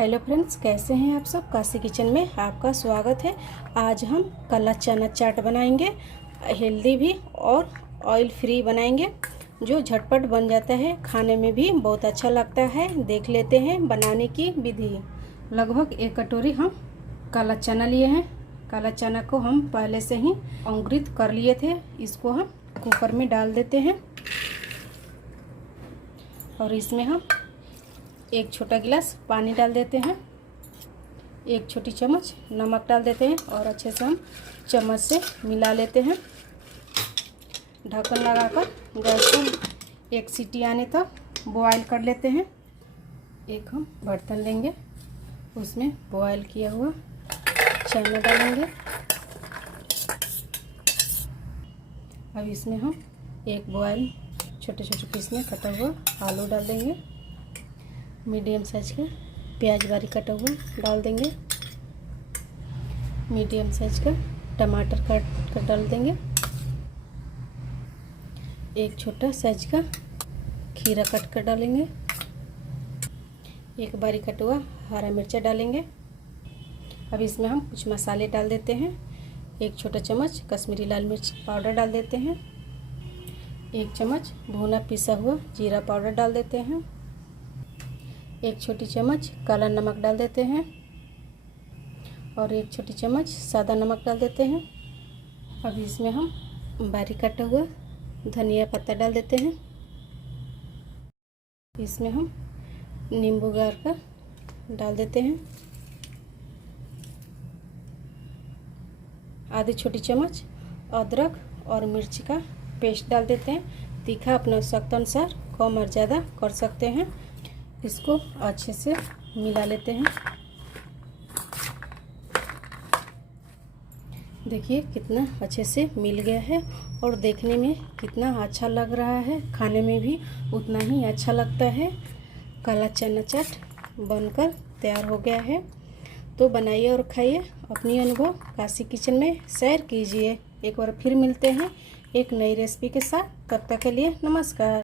Hello friends, कैसे हैं आप सब। काशी किचन में आपका स्वागत है। आज हम काला चना चाट बनाएंगे। हेल्दी भी और ऑयल फ्री बनाएंगे, जो झटपट बन जाता है, खाने में भी बहुत अच्छा लगता है। देख लेते हैं बनाने की विधि। लगभग 1 कटोरी हम काला चना लिए हैं। काला चना को हम पहले से ही अंकुरित कर लिए थे। इसको हम कुकर में डाल देते हैं और इसमें हम 1 छोटा गिलास पानी डाल देते हैं। 1 छोटी चम्मच नमक डाल देते हैं और अच्छे से हम चम्मच से मिला लेते हैं। ढक्कन लगाकर गैस को 1 सीटी आने तक बॉयल कर लेते हैं। एक हम बर्तन लेंगे, उसमें बॉयल किया हुआ चना डालेंगे। अब इसमें हम 1 बॉयल छोटे छोटे पीस में कटा हुआ आलू डाल देंगे। मीडियम साइज का प्याज बारीक कटा हुआ डाल देंगे। मीडियम साइज का टमाटर काट कर डाल देंगे। 1 छोटा साइज का खीरा काट कर डालेंगे। 1 बारीक कटा हुआ हरा मिर्चा डालेंगे। अब इसमें हम कुछ मसाले डाल देते हैं। 1 छोटा चम्मच कश्मीरी लाल मिर्च पाउडर डाल देते हैं। 1 चम्मच भुना पिसा हुआ जीरा पाउडर डाल देते हैं। 1 छोटी चम्मच काला नमक डाल देते हैं और 1 छोटी चम्मच सादा नमक डाल देते हैं। अब इसमें हम बारीक कटा हुआ धनिया पत्ता डाल देते हैं। इसमें हम नींबू गार का डाल देते हैं। आधी छोटी चम्मच अदरक और मिर्च का पेस्ट डाल देते हैं। तीखा अपने आवश्यकता अनुसार कम और ज़्यादा कर सकते हैं। इसको अच्छे से मिला लेते हैं। देखिए कितना अच्छे से मिल गया है और देखने में कितना अच्छा लग रहा है, खाने में भी उतना ही अच्छा लगता है। काला चना चाट बनकर तैयार हो गया है। तो बनाइए और खाइए। अपनी अनुभव काशी किचन में शेयर कीजिए। एक बार फिर मिलते हैं एक नई रेसिपी के साथ। तब तक के लिए नमस्कार।